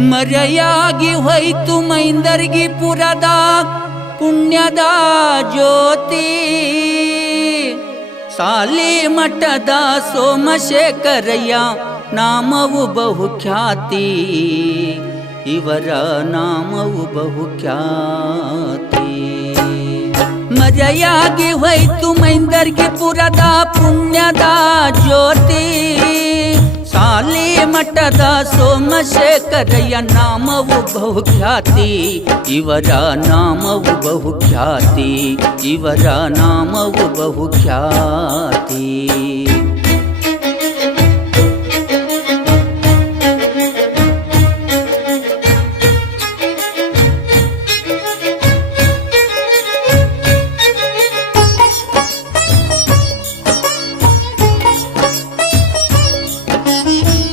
ಮರೆಯಾಗಿ ಹೋಯ್ತು ಮೈಂದರ್ಗಿ ಪುರದ ಪುಣ್ಯದ ಜ್ಯೋತಿ. ಸಾಲಿ ಮಠದ ಸೋಮಶೇಖರಯ್ಯ ನಾಮವು ಬಹುಖ್ಯಾತಿ, ಇವರ ನಾಮವು ಬಹುಖ್ಯಾತಿ. ಮರೆಯಾಗಿ ಹೋಯ್ತು ಮೈಂದರ್ಗಿ ಪುರದ ಪುಣ್ಯದ ಜ್ಯೋತಿ. ಸಾಲಿ ಮಠದ ಸೋಮಶೇಖರಯ್ಯ ನಾಮವು ಬಹುಖ್ಯಾತಿ, ಇವರ ನಾಮವು ಬಹುಖ್ಯಾತಿ, ಇವರ ನಾಮವು ಬಹುಖ್ಯಾತಿ.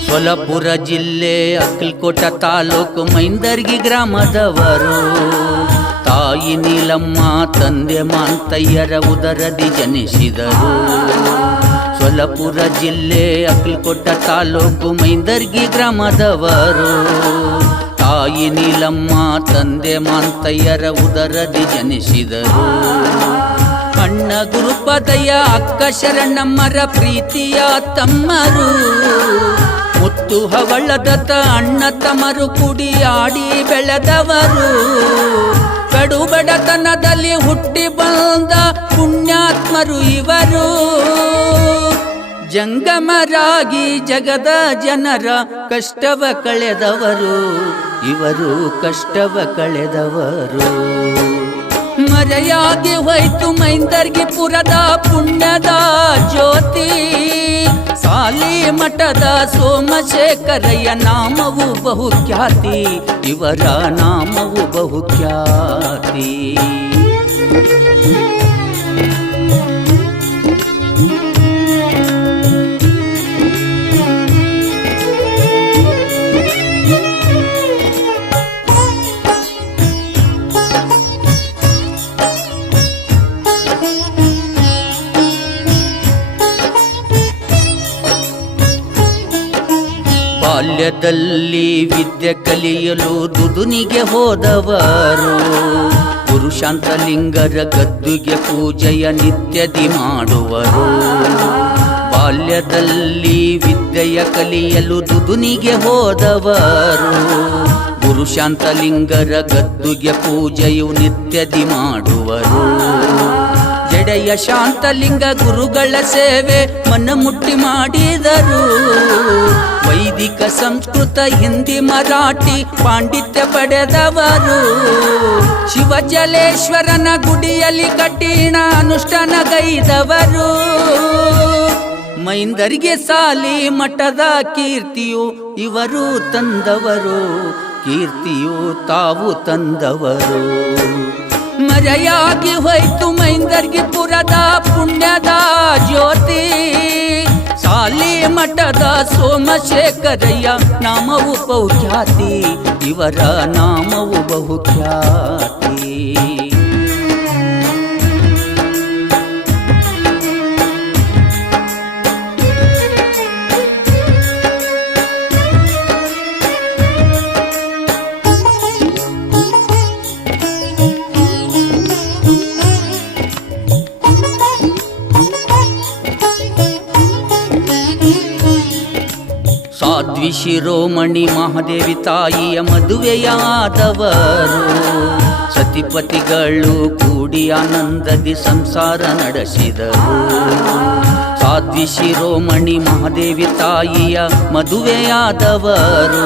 ಸೊಲಪುರ ಜಿಲ್ಲೆ ಅಕ್ಕಲಕೋಟ ತಾಲೂಕು ಮೈಂದರ್ಗಿ ಗ್ರಾಮದವರು. ತಾಯಿ ನೀಲಮ್ಮ ತಂದೆ ಮಾಂತಯ್ಯರ ಉದರದಿ ಜನಿಸಿದರು. ಸೊಲಪುರ ಜಿಲ್ಲೆ ಅಕ್ಕಲಕೋಟ ತಾಲೂಕು ಮೈಂದರ್ಗಿ ಗ್ರಾಮದವರು. ತಾಯಿ ನೀಲಮ್ಮ ತಂದೆ ಮಾಂತಯ್ಯರ ಉದರದಿ ಜನಿಸಿದರು. ಅಣ್ಣ ಗುರುಪದಯ್ಯ ಅಕ್ಕ ಶರಣಮ್ಮರ ಪ್ರೀತಿಯ ತಮ್ಮರು. ಮುತ್ತು ಹವಳದತ್ತ ಅಣ್ಣ ತಮ್ಮರು ಕುಡಿ ಆಡಿ ಬೆಳೆದವರು. ಕಡು ಬಡತನದಲ್ಲಿ ಹುಟ್ಟಿ ಬಂದ ಪುಣ್ಯಾತ್ಮರು ಇವರು. ಜಂಗಮರಾಗಿ ಜಗದ ಜನರ ಕಷ್ಟವ ಕಳೆದವರು, ಇವರು ಕಷ್ಟವ ಕಳೆದವರು. ಮರೆಯಾಗಿ ಹೋಯ್ತು ಮೈಂದರ್ಗಿ ಪುರದ ಪುಣ್ಯದ ಜ್ಯೋತಿ. ಸಾಲಿ ಮಠದ ಸೋಮಶೇಖರಯ್ಯ ನಾಮವು ಬಹುಖ್ಯಾತಿ, ಇವರ ನಾಮವು ಬಹುಖ್ಯಾತಿ. ಬಾಲ್ಯದಲ್ಲಿ ವಿದ್ಯೆ ಕಲಿಯಲು ದುದುನಿಗೆ ಹೋದವರು. ಗುರುಶಾಂತಲಿಂಗರ ಗದ್ದುಗೆ ಪೂಜೆಯ ನಿತ್ಯದಿ ಮಾಡುವರು. ಬಾಲ್ಯದಲ್ಲಿ ವಿದ್ಯೆಯ ಕಲಿಯಲು ದುದುನಿಗೆ ಹೋದವರು. ಗುರುಶಾಂತಲಿಂಗರ ಗದ್ದುಗೆ ಪೂಜೆಯು ನಿತ್ಯದಿ ಮಾಡುವರು. ಜಡೆಯ ಶಾಂತಲಿಂಗ ಗುರುಗಳ ಸೇವೆ ಮನಮುಟ್ಟಿ ಮಾಡಿದರು. ವೈದಿಕ ಸಂಸ್ಕೃತ ಹಿಂದಿ ಮರಾಠಿ ಪಾಂಡಿತ್ಯ ಪಡೆದವರು. ಶಿವಜಲೇಶ್ವರನ ಗುಡಿಯಲ್ಲಿ ಕಠಿಣ ಅನುಷ್ಠಾನಗೈದವರು. ಮೈಂದರ್ಗಿ ಸಾಲಿ ಮಠದ ಕೀರ್ತಿಯು ಇವರು ತಂದವರು, ಕೀರ್ತಿಯು ತಾವು ತಂದವರು. ಮರೆಯಾಗಿ ಹೋಯ್ತು ಮೈಂದರ್ಗಿ ಪುರದ ಪುಣ್ಯದ ಜ್ಯೋತಿ. ಸಾಲಿ ಮಠದ ಸೋಮಶೇಖರಯ್ಯ ನಾಮವು ಬಹುಖ್ಯಾತಿ, ಇವರ ನಾಮವು ಬಹುಖ್ಯಾತಿ. ಸಾಧ್ವಿ ಶಿರೋಮಣಿ ಮಹಾದೇವಿ ತಾಯಿಯ ಮದುವೆಯಾದವರು. ಸತಿಪತಿಗಳು ಕೂಡಿ ಆನಂದದಿ ಸಂಸಾರ ನಡೆಸಿದರು. ಸಾಧ್ವಿ ಶಿರೋಮಣಿ ಮಹಾದೇವಿ ತಾಯಿಯ ಮದುವೆಯಾದವರು.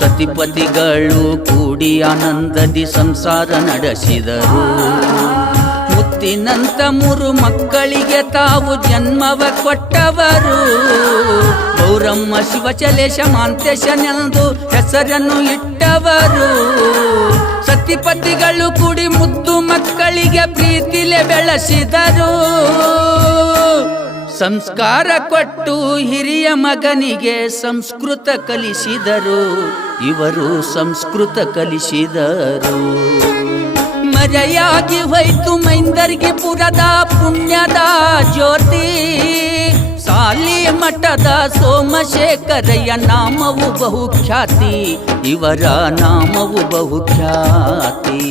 ಸತಿಪತಿಗಳು ಕೂಡಿ ಆನಂದದಿ ಸಂಸಾರ ನಡೆಸಿದರು. ಮುತ್ತಿನಂತ 3 ಮಕ್ಕಳಿಗೆ ತಾವು ಜನ್ಮವ ಕೊಟ್ಟವರು. ಗೌರಮ್ಮ ಶಿವಚಲೇಶ ಮಾಂತೇಶನೆಂದು ಹೆಸರನ್ನು ಇಟ್ಟವರು. ಸತಿಪತಿಗಳು ಕೂಡಿ ಮುದ್ದು ಮಕ್ಕಳಿಗೆ ಪ್ರೀತಿಲೆ ಬೆಳೆಸಿದರು. ಸಂಸ್ಕಾರ ಕೊಟ್ಟು ಹಿರಿಯ ಮಗನಿಗೆ ಸಂಸ್ಕೃತ ಕಲಿಸಿದರು. ಇವರು ಸಂಸ್ಕೃತ ಕಲಿಸಿದರು. ಮರೆಯಾಗಿ ಹೋಯ್ತು ಮೈಂದರ್ಗಿ ಪುರದ ಪುಣ್ಯದ ಜ್ಯೋತಿ ಸಾಲಿ ಮಠದ ಸೋಮಶೇಖರಯ್ಯ ನಾಮವು ಬಹುಖ್ಯಾತಿ ಇವರ ನಾಮವು ಬಹುಖ್ಯಾತಿ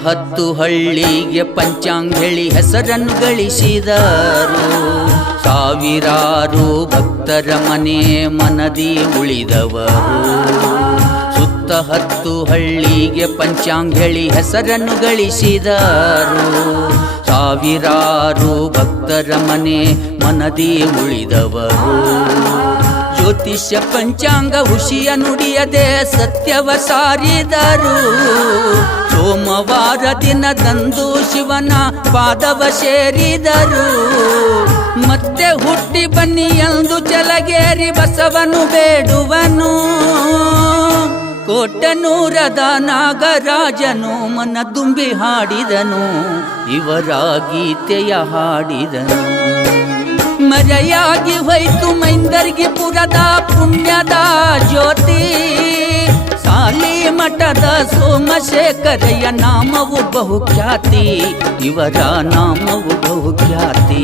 ಹತ್ತು ಹಳ್ಳಿಗೆ ಪಂಚಾಂಗ ಹೇಳಿ ಹೆಸರನ್ನು ಗಳಿಸಿದರು ಸಾವಿರಾರು ಭಕ್ತರ ಮನೆ ಮನದಿ ಉಳಿದವರು ಸುತ್ತ ಹತ್ತು ಹಳ್ಳಿಗೆ ಪಂಚಾಂಗ ಹೇಳಿ ಹೆಸರನ್ನು ಗಳಿಸಿದರು ಸಾವಿರಾರು ಭಕ್ತರ ಮನೆ ಮನದಿ ಉಳಿದವರು ಜ್ಯೋತಿಷ್ಯ ಪಂಚಾಂಗ ಹುಷಿಯ ನುಡಿಯದೆ ಸತ್ಯವ ಸಾರಿದರು ಸೋಮವಾರ ದಿನದಂದು ಶಿವನ ಪಾದವ ಸೇರಿದರು ಮತ್ತೆ ಹುಟ್ಟಿ ಬನ್ನಿ ಎಂದು ಚಲಗೇರಿ ಬಸವನು ಬೇಡುವನು ಕೋಟನೂರದ ನಾಗರಾಜನು ಮನ ತುಂಬಿ ಹಾಡಿದನು ಇವರ ಗೀತೆಯ ಹಾಡಿದನು ಮರೆಯಾಗಿ ಹೋಯ್ತು ಮೈಂದರ್ಗಿ ಪುರದ ಪುಣ್ಯದ ಜ್ಯೋತಿ ಸಾಲಿ ಮಠದ ಸೋಮಶೇಖರಯ್ಯ ನಾಮವು ಬಹುಖ್ಯಾತಿ ಇವರ ನಾಮವು ಬಹುಖ್ಯಾತಿ